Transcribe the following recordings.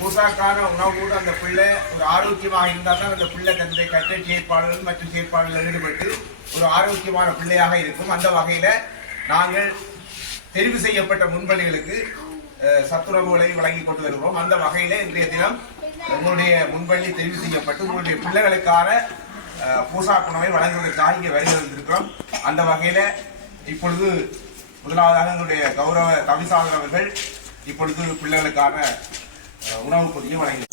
பூசாக்கான உணவோடு அந்த பிள்ளை ஒரு ஆரோக்கியமாக இருந்தால் தான் அந்த பிள்ளை தன்னுடைய கட்டை செயற்பாடுகள் மற்றும் செயற்பாடுகளில் ஈடுபட்டு ஒரு ஆரோக்கியமான பிள்ளையாக இருக்கும். அந்த வகையில் நாங்கள் தெரிவு செய்யப்பட்ட முன்பள்ளிகளுக்கு சத்துணவுகளை வழங்கி கொண்டு வருகிறோம். அந்த வகையில் இன்றைய தினம் உங்களுடைய முன்பள்ளி தெரிவு செய்யப்பட்டு உங்களுடைய பிள்ளைகளுக்கான பூசாக்குணவை வழங்குவதற்காக இங்கே வருகை வந்திருக்கிறோம். அந்த வகையில் இப்பொழுது முதலாவதாக எங்களுடைய கௌரவ தவிசாளர் அவர்கள் இப்பொழுது பிள்ளைகளுக்கான உணவு பொதியை வழங்குகிறார்.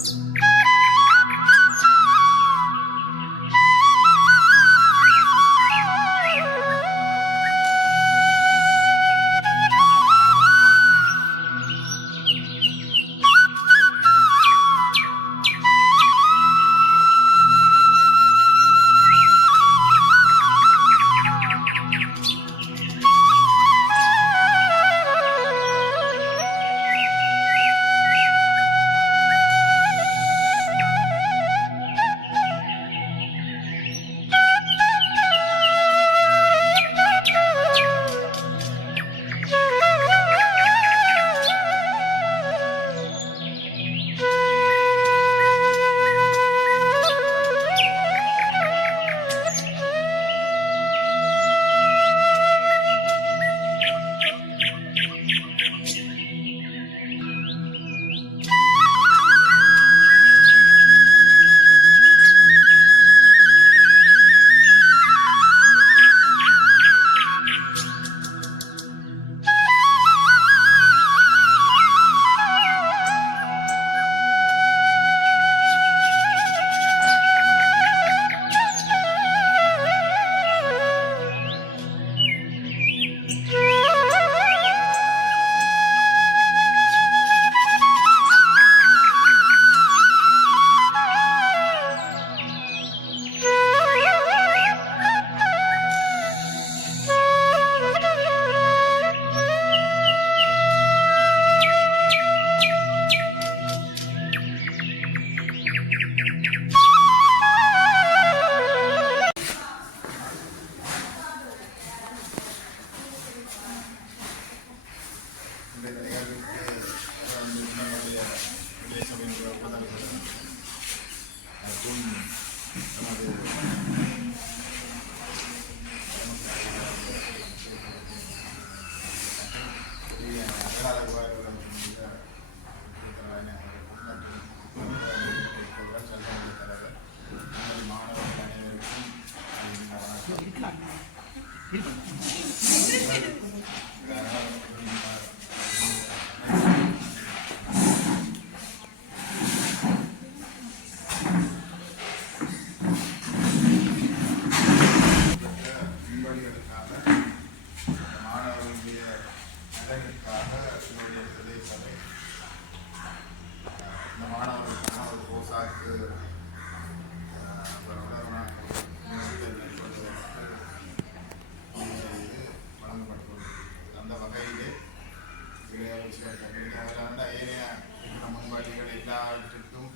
எல்லாவற்றிற்கும்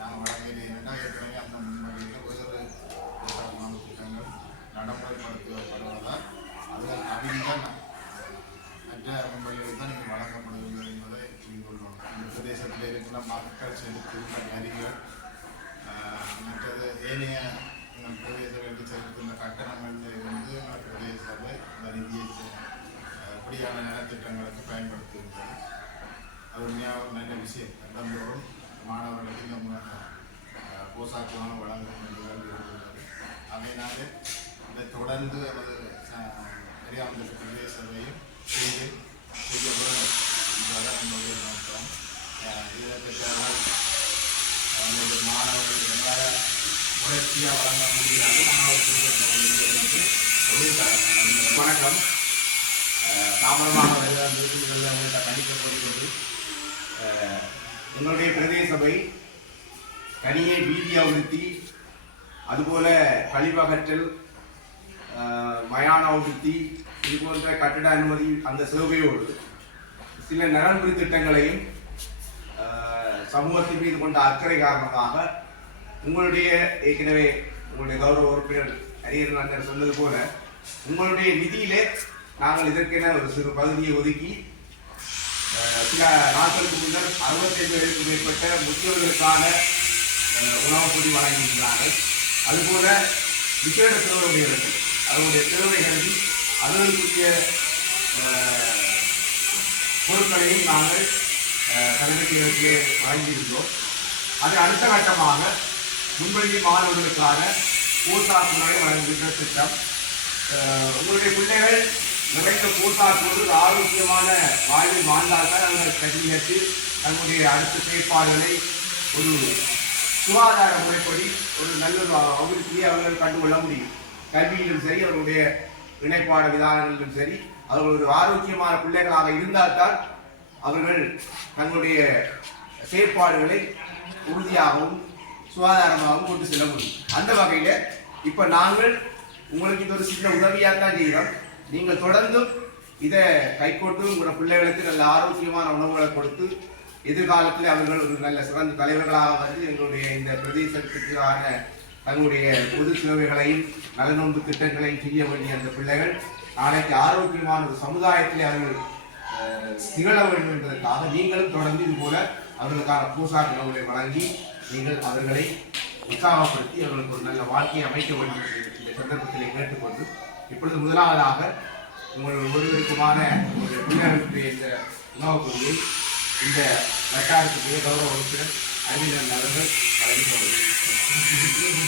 நாங்கள் வழங்கியிருந்தா ஏற்கனவே அந்த முன்மொழியில் வேறு திட்டங்கள் நடைமுறைப்படுத்தப்படுவதால் அது கவிழ்ந்த மற்ற முன்மொழிகள் தான் நீங்கள் வழங்கப்படுவீர்கள் என்பதை புரிந்துள்ளோம். இந்த பிரதேசத்தில் இருக்கிற மக்கள் செலுத்துகின்ற வரிகள் மற்றது ஏனைய எங்கள் பிரதேசங்களுக்கு செலுத்துகின்ற கட்டணங்கள் வந்து எங்கள் பிரதேச சபை இந்த நிதியை இப்படியான நலத்திட்டங்களுக்கு பயன்படுத்துகின்றது. அது உண்மையாக நல்ல விஷயம். கண்டந்தோறும் மாணவர்களுக்கு நம்ம போசாக்கான வழங்கும் என்று விரும்புகிறது. அதனாலே இதை தொடர்ந்து நமது பெரியாந்த பிரதேச சபையும் செய்ய நம்முடைய நோக்கம். இதை பெற்றால் நம்முடைய மாணவர்களுக்கு எவ்வாறு முயற்சியாக வழங்க முடிகிறார்கள் மாணவர்களுக்கு. வணக்கம். தாமதமாக வருகிற கண்டிக்கப்படுகிறது. எங்களுடைய பிரதேச சபை கனியை வீதி அபிவிருத்தி, அதுபோல கழிவகற்றல், மயான அபிவிருத்தி, இது போன்ற கட்டிட அனுமதி அந்த சேவையோடு சில நலன்புரி திட்டங்களையும் சமூகத்தின் மீது கொண்ட அக்கறை காரணமாக உங்களுடைய ஏற்கனவே உங்களுடைய கௌரவ உறுப்பினர் அரியர் சொன்னது போல உங்களுடைய நிதியிலே நாங்கள் இதற்கென ஒரு சிறு பகுதியை ஒதுக்கி சில நாட்களுக்கு முன்னர் 65 பேருக்கு மேற்பட்ட முதியோர்களுக்கான உணவு பொதி வழங்கியிருக்கிறார்கள். அதுபோல விசேட சிறுவர்களுடையவர்கள் அவருடைய தேவை கருதி அவர்களுக்குரிய பொருட்களையும் நாங்கள் கல்விகளுக்கு வழங்கியிருந்தோம். அது அடுத்த கட்டமாக முன்பள்ளி மாணவர்களுக்கான போசாக்குகளை வழங்குகின்ற திட்டம். உங்களுடைய பிள்ளைகள் நிறைந்த போசாக்கோடு ஆரோக்கியமான வாழ்வில் வாழ்ந்தால்தான் அவர்கள் கல்வியற்று தங்களுடைய அடுத்த செயற்பாடுகளை ஒரு சுகாதார முறைப்படி ஒரு நல்ல அபிவிருத்தியை அவர்கள் கண்டுகொள்ள முடியும். கல்வியிலும் சரி, அவர்களுடைய இணைப்பாட விதானங்களிலும் சரி, அவர்கள் ஒரு ஆரோக்கியமான பிள்ளைகளாக இருந்தால்தான் அவர்கள் தங்களுடைய செயற்பாடுகளை உறுதியாகவும் சுகாதாரமாகவும் கொண்டு செல்ல முடியும். அந்த வகையில் இப்போ நாங்கள் உங்களுக்கு இது ஒரு சின்ன உதவியாக தான் செய்கிறோம். நீங்கள் தொடர்ந்தும் இதை கைக்கொண்டு உங்களோட பிள்ளைகளுக்கு நல்ல ஆரோக்கியமான உணவுகளை கொடுத்து எதிர்காலத்தில் அவர்கள் ஒரு நல்ல சிறந்த தலைவர்களாக வந்து எங்களுடைய இந்த பிரதேசத்துக்கான தங்களுடைய பொது சேவைகளையும் நலனோன்பு திட்டங்களையும் செய்ய வேண்டிய அந்த பிள்ளைகள் நாளைக்கு ஆரோக்கியமான ஒரு சமுதாயத்தில் அவர்கள் திகழ வேண்டும் என்பதற்காக நீங்களும் தொடர்ந்து இது போல அவர்களுக்கான போசாக்கு உணவுகளை வழங்கி நீங்கள் அவர்களை உற்சாகப்படுத்தி அவர்களுக்கு ஒரு நல்ல வாழ்க்கையை அமைக்க வேண்டும் இந்த சந்தர்ப்பத்திலே கேட்டுக்கொண்டு இப்பொழுது முதலாவதாக உங்கள் ஒருவருக்குமான உங்களுடைய பிள்ளைகளுடைய இந்த உணவுப் பொருளை இந்த வட்டாரத்துக்குரிய கௌரவ உறுப்பினர் அறிவியல் அவர்கள் வழங்கி கொண்டிருக்கிறார்.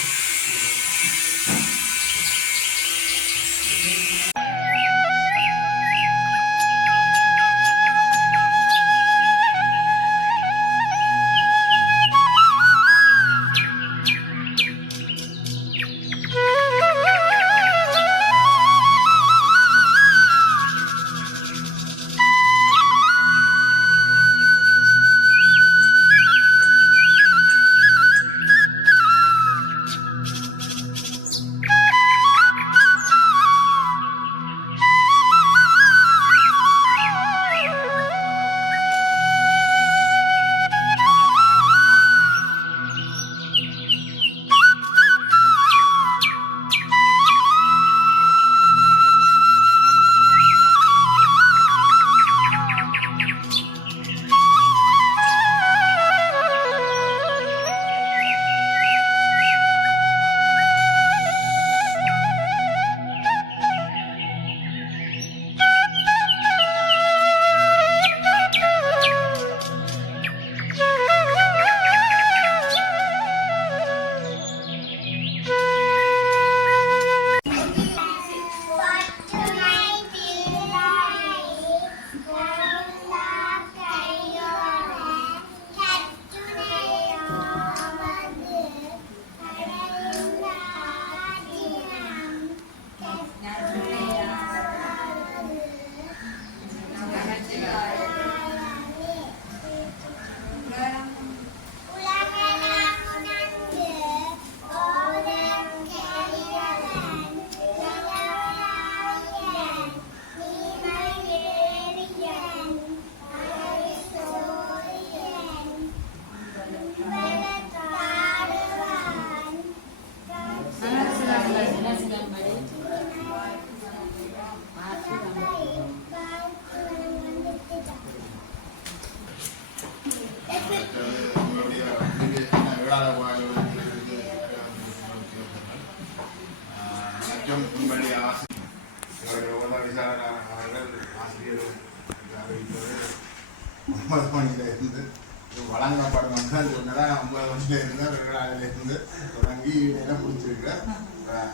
வழங்கப்படும் சொன்னதான் 50 வருஷத்துலேருந்து வெகுளாவிலிருந்து தொடங்கி இடையில முடிச்சிருக்கேன்.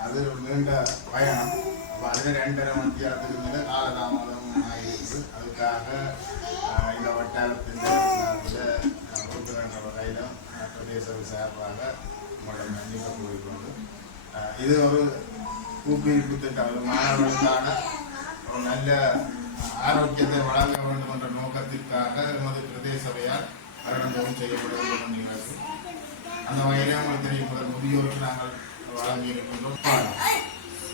அது ஒரு நீண்ட பயணம். அப்போ அதில் 2.5 மணித்தியாலத்துக்கு மேலே காலதாமதம் ஆகியிருக்கு. அதுக்காக இந்த வட்டாரத்தின் உறுப்பினர் வகையிலும் பிரதேச சார்பாக உங்களோட மன்னிப்பை கூறிக்கொண்டு இது ஒரு ஊக்குவிப்பு திட்டம். ஒரு மாணவர்களுக்கான ஒரு நல்ல ஆரோக்கியத்தை வழங்க வேண்டும் என்ற நோக்கத்திற்காக எமது பிரதேச சபையால் வருடந்தோறும் செய்யப்பட வேண்டும் நிகழ்ச்சி. அந்த வகையிலே உங்களுக்கு தெரியும், முதல் முதியோருக்கு நாங்கள் வழங்கியிருக்கின்றோம்.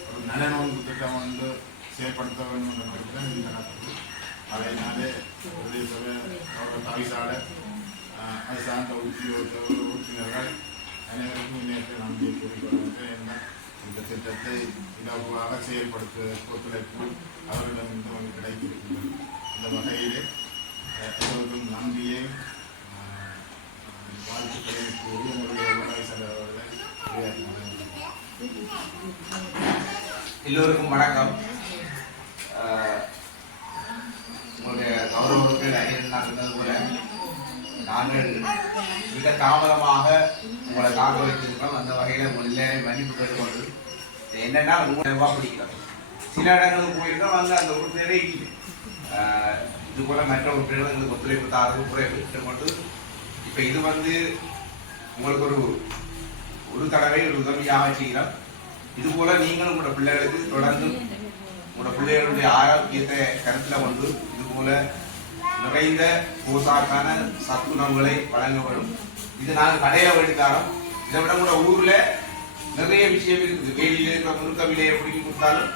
ஒரு நலனோன்பு திட்டம் வந்து செயல்படுத்த வேண்டும் என்ற திட்டம் இது நடக்குது. அதனாலே பிரதேச சபை தவிசாளர் அது சார்ந்த உறுப்பினர்கள் அனைவருக்கும் நேற்று நன்றியை கூறிக்கொள்கின்றேன். இந்த திட்டத்தை இலகுவாக செயல்படுத்த ஒத்துழைப்பு அவர்களிடம் கிடைத்திருக்கின்றது. இந்த வகையிலே எல்லோருக்கும் நன்றியை வாழ்த்துக்களை கூறி உங்களுடைய உணவை செலவுகளை எல்லோருக்கும் வணக்கம். உங்களுடைய கௌரவர்கள் அறிஞர் நான் சொன்னது போல நாங்கள் மிக தாமதமாக உங்களை காக்க வைத்திருக்கிறோம். அந்த வகையில் உங்கள் எல்லாரையும் மன்னிப்பு கேட்டுக்கொண்டு என்னென்னா 3 ரூபாய் பிடிக்கிறோம். சில இடங்களுக்கு போயிருந்தோம் வந்து அந்த உறுப்பினரே இல்லை. இது போல மற்ற உறுப்பினர்கள் எங்களுக்கு ஒத்துழைப்பு தாரது குறைப்பு கொண்டு இப்போ இது வந்து உங்களுக்கு ஒரு தடவை ஒரு உதவியாக செய்கிறோம். இது போல நீங்களும் உங்களோட பிள்ளைகளுக்கு தொடர்ந்து உங்களோட பிள்ளைகளுடைய ஆரோக்கியத்தை கருத்தில் கொண்டு இது போல நிறைந்த போசாக்கான சத்துணவுகளை வழங்கப்படும். இது நாங்கள் கடையில் வேண்டித்தாரோம். இதை விட கூட ஊரில் நிறைய விஷயம் இருக்குது. வெளியில் இருக்கிற முருக்க விலையை பிடிக்கி கொடுத்தாலும்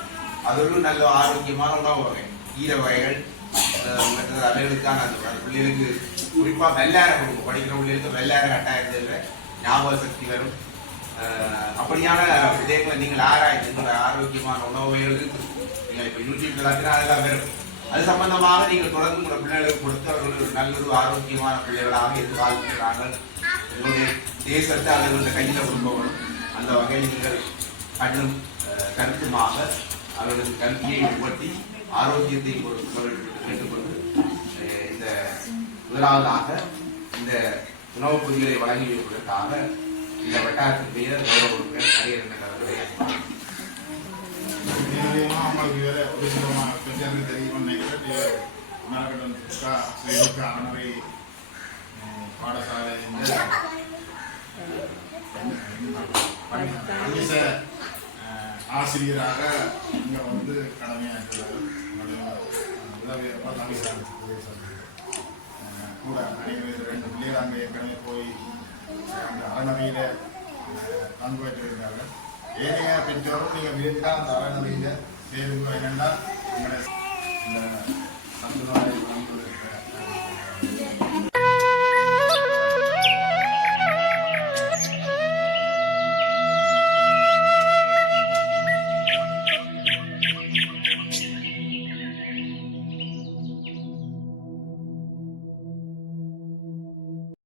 அது ஒரு நல்ல ஆரோக்கியமான உணவு வகை, கீரை வகைகள், மற்ற அலைகளுக்கான அந்த பிள்ளைகளுக்கு குறிப்பாக வெள்ளாரை கொடுக்கும். படிக்கிற பிள்ளைகளுக்கு வெள்ளாரை கட்டாயத்தில் ஞாபக சக்தி வரும். அப்படியான விதயங்களை நீங்கள் ஆராய்ந்து எங்களோட ஆரோக்கியமான உணவு வகைகள் இருக்குது. நீங்கள் இப்போ யூடியூப்ல அதெல்லாம் வரும். அது சம்பந்தமாக நீங்கள் தொடர்ந்து உங்களோட பிள்ளைகளுக்கு கொடுத்து அவர்கள் ஒரு நல்ல ஆரோக்கியமான பிள்ளைகளாக எதிர்காலத்தில் நாங்கள் எங்களுடைய தேசத்தை அவர்களுடைய கையில் கொடுக்கணும். அந்த வகையில் நீங்கள் கண்ணும் கருத்துமாக அவர்களுக்கு கல்வியை உட்படுத்தி ஆரோக்கியத்தை கேட்டுக்கொண்டு இந்த முதலாவதாக இந்த உணவுப் பொதிகளை வழங்கி வைப்பதற்காக இந்த வட்டாரத்தினுடைய கௌரவ உறுப்பினர் அறிஞர் அவர்களே அவங்களுக்கு வேற ஒரு சிலமான பிரச்சனை தெரியும் நினைக்கிறேன். அறநறை பாடசாலை ஆசிரியராக இங்கே வந்து கடமையாற்றுறாரு. கூட நினைக்கிறது 2 பிள்ளைகள் அங்கே ஏற்கனவே போய் அந்த அறநறையில் பங்கு பெற்றிருந்தார்கள். ஏனைய பெற்றோரும் நீங்கள் விரும்பினால் அந்த அறநறையில் சேருங்க. என்னென்னா இந்த சத்துணவை வழங்குவதற்கு